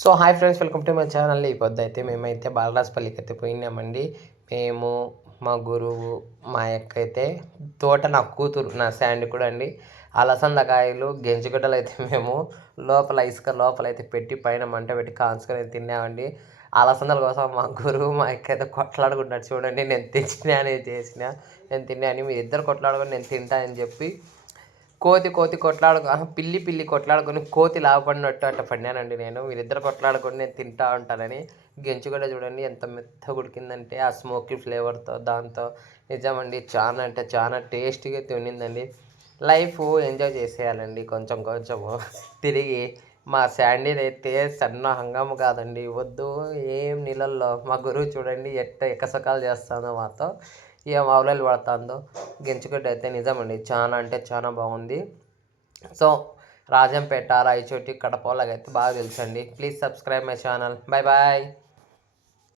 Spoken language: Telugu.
So hi friends, welcome to my channel. ఈ పొద్దు అయితే మేమైతే బాలరాజపల్లికి అయితే పోయినామండి. మేము, మా గురువు, మా అక్క అయితే తోట, నా కూతురు, నా శాండ్ కూడా అండి. అలసందకాయలు గెంజుగడ్డలు అయితే మేము లోపల ఇసుక లోపల అయితే పెట్టి పైన మంట పెట్టి కాల్చుకొని తిన్నామండి. అలసందల కోసం మా గురువు, మా అక్క అయితే కొట్లాడుకుంటున్నారు. చూడండి, నేను తెచ్చినా, నేను చేసిన, నేను తిన్నా అని. మీరు ఇద్దరు కొట్లాడుకొని నేను తింటా అని చెప్పి కోతి పిల్లి కొట్లాడుకొని కోతి లాభపడినట్టు అట్ట పడినానండి నేను. వీరిద్దరు కొట్లాడుకొని నేను తింటా ఉంటానని. గెంచుగడ్డ చూడండి ఎంత మెత్తగా ఉడికిందంటే ఆ స్మోకీ ఫ్లేవర్తో దాంతో నిజమండి చాలా అంటే చాలా టేస్టీగా తినిందండి. లైఫ్ ఎంజాయ్ చేసేయాలండి కొంచెం కొంచెము. తిరిగి మా శాండీని అయితే సన్న హంగామ కాదండి, వద్దు ఏం నీళ్ళల్లో. మా గురువు చూడండి ఎట్ట ఎకసకాలు చేస్తుందో మాతో, ఏం ఆవులాలు పడుతుందో. గెంచుగడ్డ అయితే నిజమండి చాలా అంటే చాలా బాగుంది. సో రాజంపేట, రాయచోటి, కడప వాళ్ళకైతే బాగా తెలుసండి. Please subscribe my channel. Bye bye.